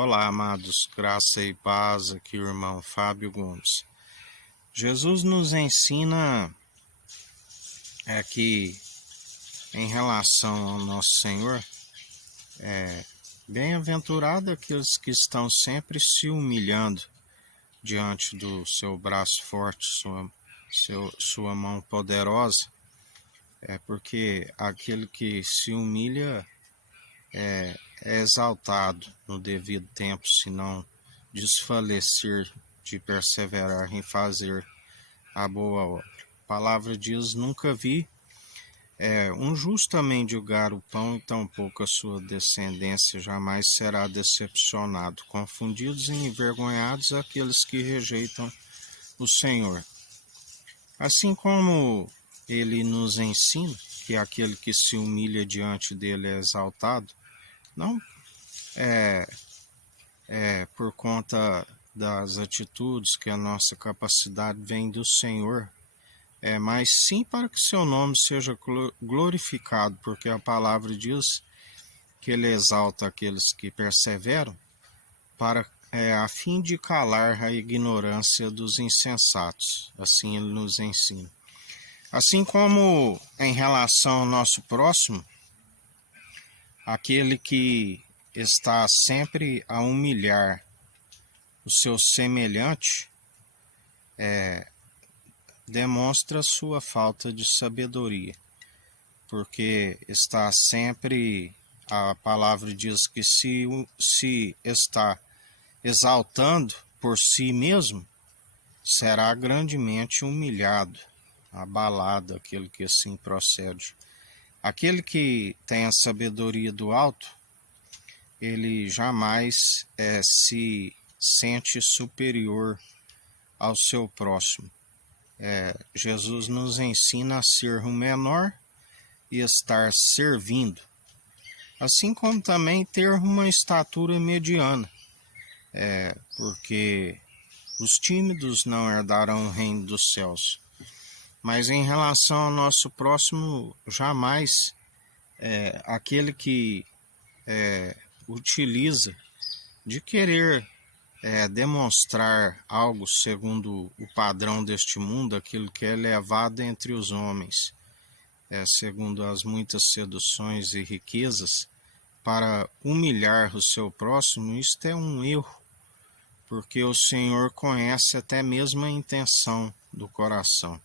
Olá, amados, graça e paz, aqui o irmão Fábio Gomes. Jesus nos ensina que, em relação ao nosso Senhor, bem-aventurado aqueles que estão sempre se humilhando diante do seu braço forte, sua mão poderosa, porque aquele que se humilha é exaltado no devido tempo, se não desfalecer de perseverar em fazer a boa obra. A palavra diz: nunca vi um justo a mendigar o pão, e tampouco a sua descendência jamais será decepcionado. Confundidos e envergonhados aqueles que rejeitam o Senhor. Assim como ele nos ensina que aquele que se humilha diante dele é exaltado, não por conta das atitudes, que a nossa capacidade vem do Senhor, mas sim para que seu nome seja glorificado, porque a palavra diz que ele exalta aqueles que perseveram, a fim de calar a ignorância dos insensatos. Assim ele nos ensina. Assim como em relação ao nosso próximo, aquele que está sempre a humilhar o seu semelhante, demonstra sua falta de sabedoria, porque está sempre, a palavra diz que se está exaltando por si mesmo, será grandemente humilhado, abalado aquele que assim procede. Aquele que tem a sabedoria do alto, ele jamais se sente superior ao seu próximo. Jesus nos ensina a ser o menor e estar servindo, assim como também ter uma estatura mediana, porque os tímidos não herdarão o reino dos céus. Mas em relação ao nosso próximo, jamais aquele que utiliza de querer demonstrar algo segundo o padrão deste mundo, aquilo que é elevado entre os homens, segundo as muitas seduções e riquezas, para humilhar o seu próximo, isto é um erro, porque o Senhor conhece até mesmo a intenção do coração.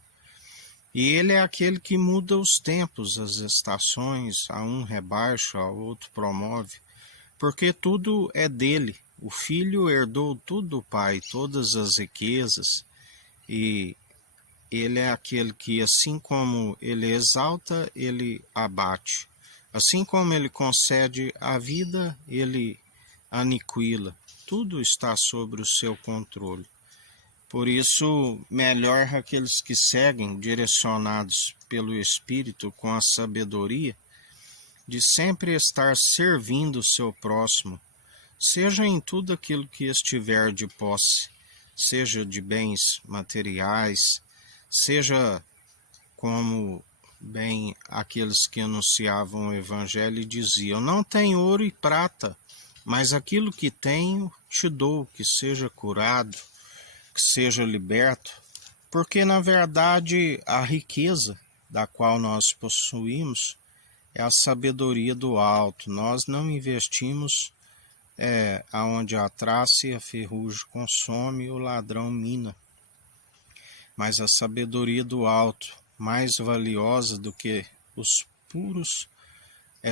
E ele é aquele que muda os tempos, as estações, a um rebaixa, ao outro promove, porque tudo é dele. O filho herdou tudo do pai, todas as riquezas, e ele é aquele que, assim como ele exalta, ele abate. Assim como ele concede a vida, ele aniquila. Tudo está sob o seu controle. Por isso, melhor aqueles que seguem, direcionados pelo Espírito com a sabedoria, de sempre estar servindo o seu próximo, seja em tudo aquilo que estiver de posse, seja de bens materiais, seja como bem aqueles que anunciavam o Evangelho e diziam: não tenho ouro e prata, mas aquilo que tenho te dou, que seja curado, que seja liberto, porque na verdade a riqueza da qual nós possuímos é a sabedoria do alto. Nós não investimos aonde a traça e a ferrugem consome e o ladrão mina, mas a sabedoria do alto, mais valiosa do que os puros,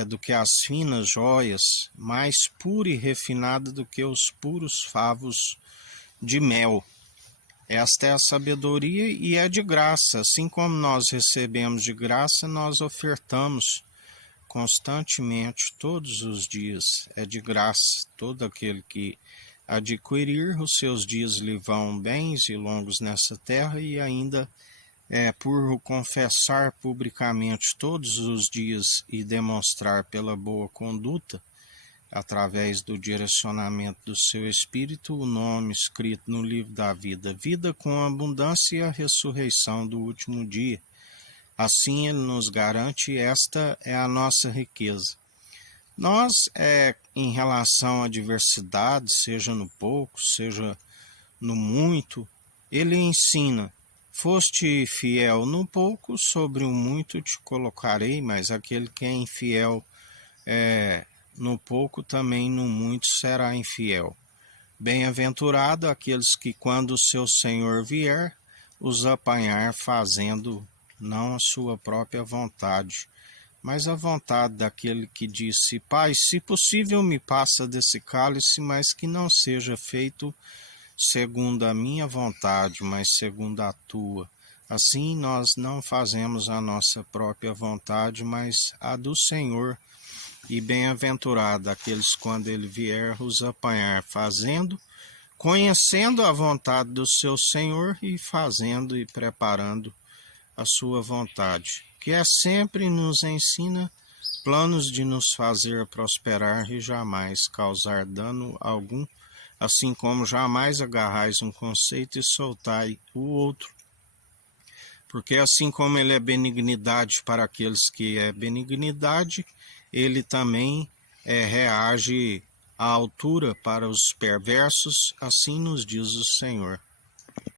do que as finas joias, mais pura e refinada do que os puros favos de mel. Esta é a sabedoria e é de graça. Assim como nós recebemos de graça, nós ofertamos constantemente, todos os dias. É de graça. Todo aquele que adquirir, os seus dias lhe vão bens e longos nessa terra, e ainda por o confessar publicamente todos os dias e demonstrar pela boa conduta, através do direcionamento do seu Espírito, o nome escrito no livro da vida, vida com abundância e a ressurreição do último dia. Assim ele nos garante, esta é a nossa riqueza. Nós, em relação à diversidade, seja no pouco, seja no muito, ele ensina: foste fiel no pouco, sobre o muito te colocarei, mas aquele que é infiel no pouco, também no muito será infiel. Bem-aventurado aqueles que, quando o seu Senhor vier, os apanhar fazendo não a sua própria vontade, mas a vontade daquele que disse: Pai, se possível, me passa desse cálice, mas que não seja feito segundo a minha vontade, mas segundo a tua. Assim nós não fazemos a nossa própria vontade, mas a do Senhor. E bem-aventurado aqueles, quando ele vier, os apanhar fazendo, conhecendo a vontade do seu Senhor e fazendo e preparando a sua vontade, que sempre nos ensina planos de nos fazer prosperar e jamais causar dano algum, assim como jamais agarrais um conceito e soltai o outro. Porque assim como ele é benignidade para aqueles que é benignidade, ele também reage à altura para os perversos, assim nos diz o Senhor.